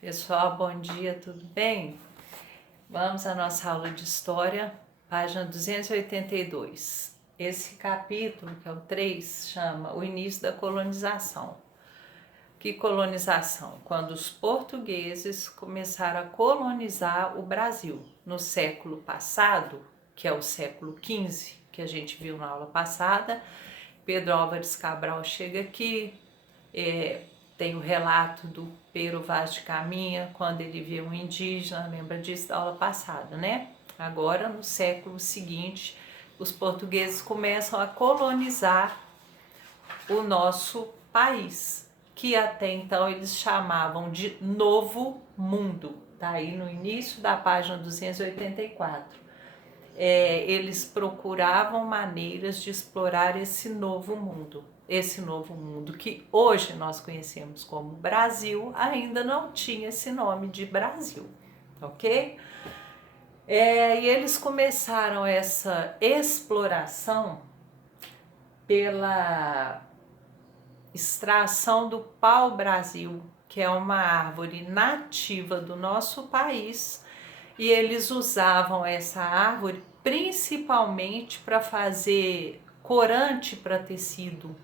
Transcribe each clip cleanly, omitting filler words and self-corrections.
Pessoal, bom dia, tudo bem? Vamos à nossa aula de História, página 282. Esse capítulo, que é o 3, chama O Início da Colonização. Que colonização? Quando os portugueses começaram a colonizar o Brasil. No século passado, que é o século XV, que a gente viu na aula passada, Pedro Álvares Cabral chega aqui, tem o relato do Pero Vaz de Caminha, quando ele vê um indígena, lembra disso da aula passada, né? Agora, no século seguinte, os portugueses começam a colonizar o nosso país, que até então eles chamavam de Novo Mundo, tá aí no início da página 284. Eles procuravam maneiras de explorar esse novo mundo que hoje nós conhecemos como Brasil, ainda não tinha esse nome de Brasil, ok? E eles começaram essa exploração pela extração do pau-brasil, que é uma árvore nativa do nosso país, e eles usavam essa árvore principalmente para fazer corante para tecido,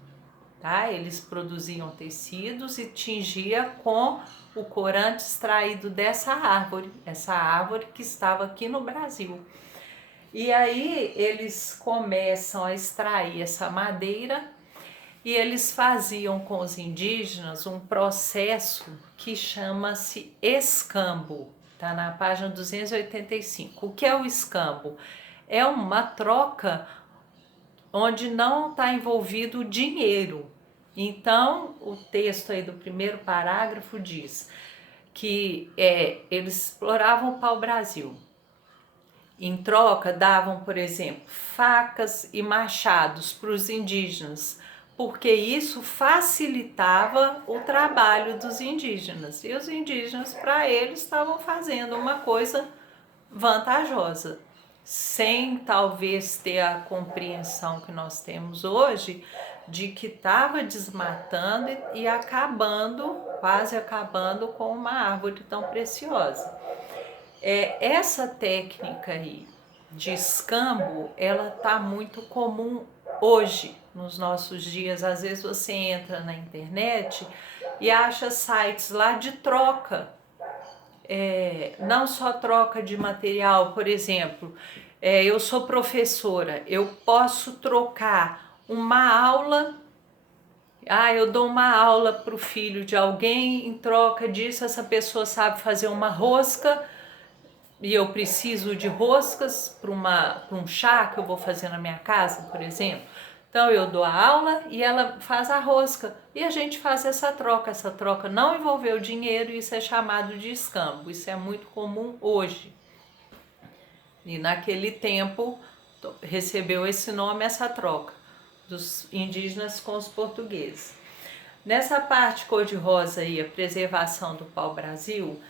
tá? Eles produziam tecidos e tingia com o corante extraído dessa árvore, essa árvore que estava aqui no Brasil. E aí eles começam a extrair essa madeira e eles faziam com os indígenas um processo que chama-se escambo. Tá na página 285. O que é o escambo? É uma troca onde não está envolvido o dinheiro. Então, o texto aí do primeiro parágrafo diz que eles exploravam o pau-brasil. Em troca, davam, por exemplo, facas e machados para os indígenas, porque isso facilitava o trabalho dos indígenas. E os indígenas, para eles, estavam fazendo uma coisa vantajosa, sem talvez ter a compreensão que nós temos hoje de que estava desmatando e acabando, quase acabando com uma árvore tão preciosa. Essa técnica aí de escambo, ela tá muito comum hoje, nos nossos dias. Às vezes você entra na internet e acha sites lá de troca, não só troca de material, por exemplo, eu sou professora, eu posso trocar uma aula, eu dou uma aula para o filho de alguém, em troca disso essa pessoa sabe fazer uma rosca, e eu preciso de roscas para um chá que eu vou fazer na minha casa, por exemplo. Então eu dou a aula e ela faz a rosca e a gente faz essa troca. Essa troca não envolveu dinheiro e isso é chamado de escambo. Isso é muito comum hoje. E naquele tempo recebeu esse nome, essa troca dos indígenas com os portugueses. Nessa parte cor-de-rosa aí, a preservação do pau-brasil,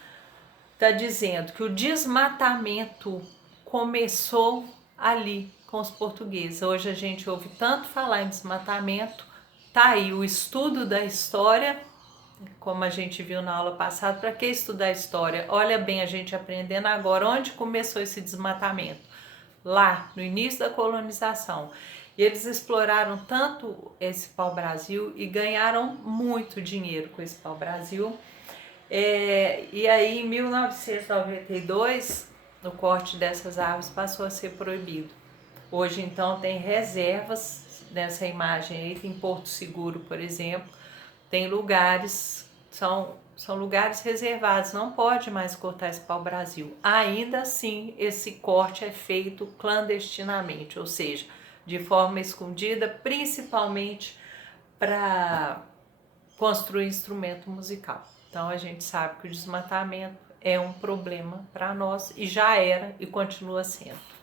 está dizendo que o desmatamento começou ali com os portugueses. Hoje a gente ouve tanto falar em desmatamento, tá aí o estudo da história, como a gente viu na aula passada. Para que estudar história? Olha bem, a gente aprendendo agora onde começou esse desmatamento, lá no início da colonização. E eles exploraram tanto esse pau-brasil e ganharam muito dinheiro com esse pau-brasil. E aí em 1992 o corte dessas árvores passou a ser proibido. Hoje então tem reservas nessa imagem aí, tem Porto Seguro, por exemplo, tem lugares, são lugares reservados, não pode mais cortar esse pau-brasil. Ainda assim, esse corte é feito clandestinamente, ou seja, de forma escondida, principalmente para construir instrumento musical. Então a gente sabe que o desmatamento é um problema para nós e já era e continua sendo.